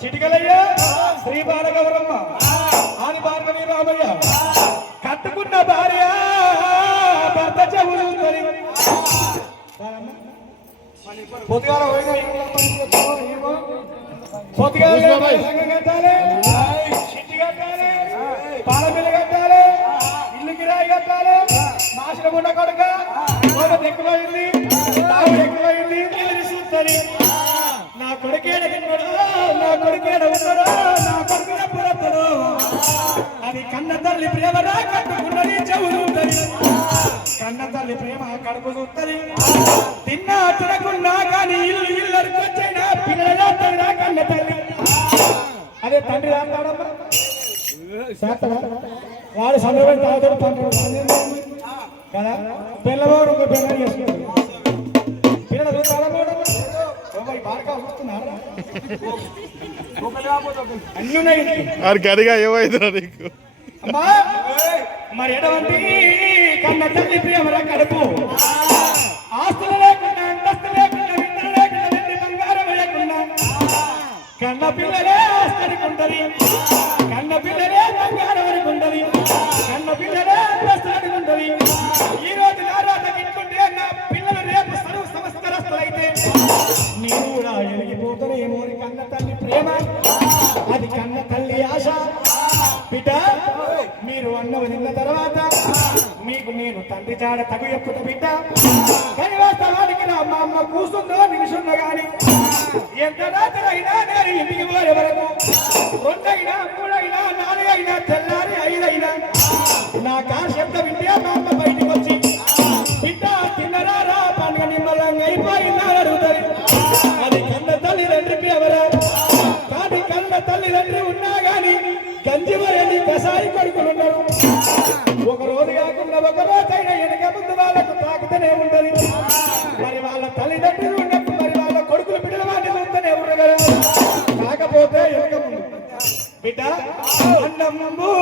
చిటికలయ్య శ్రీ బాలగౌరమ్మ ఆది పార్వతి రామయ్య కట్టుకున్న భార్య భర్త చెవులు పొద్దుగాల కట్టాలి చిట్టి కట్టాలి పాలపిల్లి కట్టాలి ఇల్లు కిరాయి కట్టాలి మాసిన గుండ కొడక ఎక్కువైంది ఎక్కువైంది చూస్తుంది నా కొడుకేడ ఉన్నాడు నా కొడుకేడ ఉన్నాడు నా కొడుకున పురత్తడు అది కన్న తల్లి ప్రేమరా కట్టుకున్నది చెవులు ఉంటది కన్న తల్లి ప్రేమ కడుపు చూస్తుంది తిన్నా తినకున్నా కానీ ఇల్లు ఇల్లరికి వచ్చైనా పిల్లలు కన్న తల్లి అదే తండ్రి రాస్తాడమ్మా వాడు సందర్భం తాగుతాడు తండ్రి కదా పిల్లవాడు ఒక పిల్లలు చేసుకుంటాడు పిల్లలు తాగకూడదు గదిగా ఏమైందిరా నీకు మరి ఎటువంటి కన్న తల్లి ప్రేమరా కడుపు ఆస్తులు లేకుండా అంతస్తు లేకుండా విందులు లేకుండా వెండి బంగారం లేకుండా కన్న పిల్లలే ఆస్తరికుంటది కన్న పిల్లలే బంగారం అనుకుంటది కన్న పిల్లలే అంతస్తు అనుకుంటది ఈ రోజు నారా తగ్గించుకుంటే నా పిల్లలు రేపు సర్వ సంస్కరస్తులైతే నేను కూడా ఎలిగిపోతానేమో కన్న తల్లి ప్రేమ అది కన్న తల్లి ఆశ బిడ్డ మీరు అన్నవి నిన్న తర్వాత మీకు నేను తండ్రి జాడ తగు ఎక్కుత బిడ్డ కానీ వాస్తవానికి నా మా అమ్మ కూర్చుందో నిలుచుందో గాని ఎంత రాత్రి అయినా నేను ఇంటికి పోయే వరకు రెండైనా మూడైనా నాలుగైనా తెల్లారి ఐదైనా నా కాశబ్ద వింటే మా అమ్మ బయటికి వచ్చి బిడ్డ తిన్నరా రా పండుగ నిమ్మలంగా అయిపోయిందా అడుగుతుంది అది కన్న తల్లిదండ్రికి ఎవరా కానీ కన్న తల్లిదండ్రి ఉన్నా గాని గంజిమరని కసాయి కొడుకులు ఉన్నారు ఒక రోజు కాకుండా ఒక రోజైనా వెనక ముందు వాళ్ళకు తాకుతూనే ఉంటది మరి వాళ్ళ తల్లిదండ్రులు ఉన్నప్పుడు మరి వాళ్ళ కొడుకులు బిడ్డల వాటిని ఉంటూనే ఉన్నారు కదా కాకపోతే వెనక ముందు బిడ్డ అన్నమ్ము